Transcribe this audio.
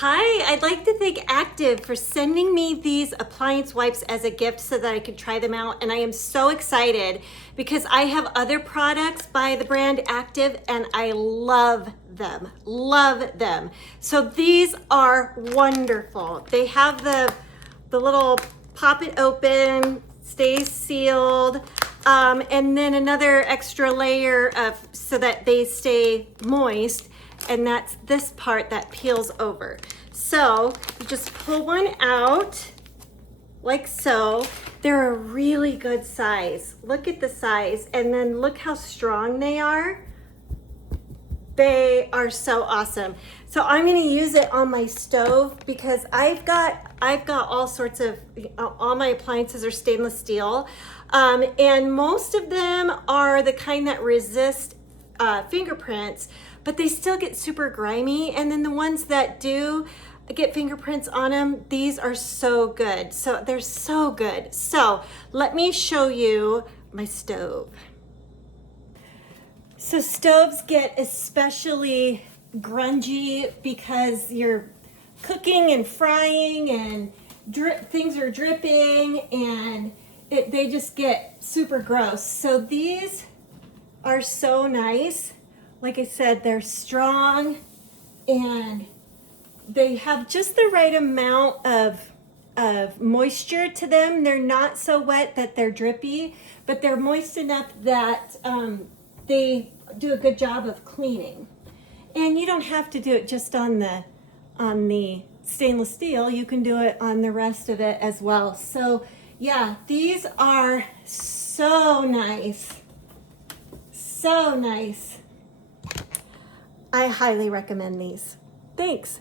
Hi, I'd like to thank Active for sending me these appliance wipes as a gift so that I could try them out. And I am so excited because I have other products by the brand Active and I love them, love them. So these are wonderful. They have the little pop it open, stays sealed, and then another extra layer of so that they stay moist. And that's this part that peels over. So you just pull one out like so. They're a really good size. Look at the size, and then look how strong they are. They are so awesome. So I'm gonna use it on my stove because I've got all sorts of, all my appliances are stainless steel. And most of them are the kind that resist fingerprints, but they still get super grimy. And then the ones that do get fingerprints on them, these are so good. So they're so good. So let me show you my stove. So stoves get especially grungy because you're cooking and frying and things are dripping and they just get super gross. So these are so nice. Like I said, they're strong and they have just the right amount of moisture to them. They're not so wet that they're drippy, but they're moist enough that they do a good job of cleaning. And you don't have to do it just on the stainless steel. You can do it on the rest of it as well. So yeah, these are so nice. So nice. I highly recommend these. Thanks.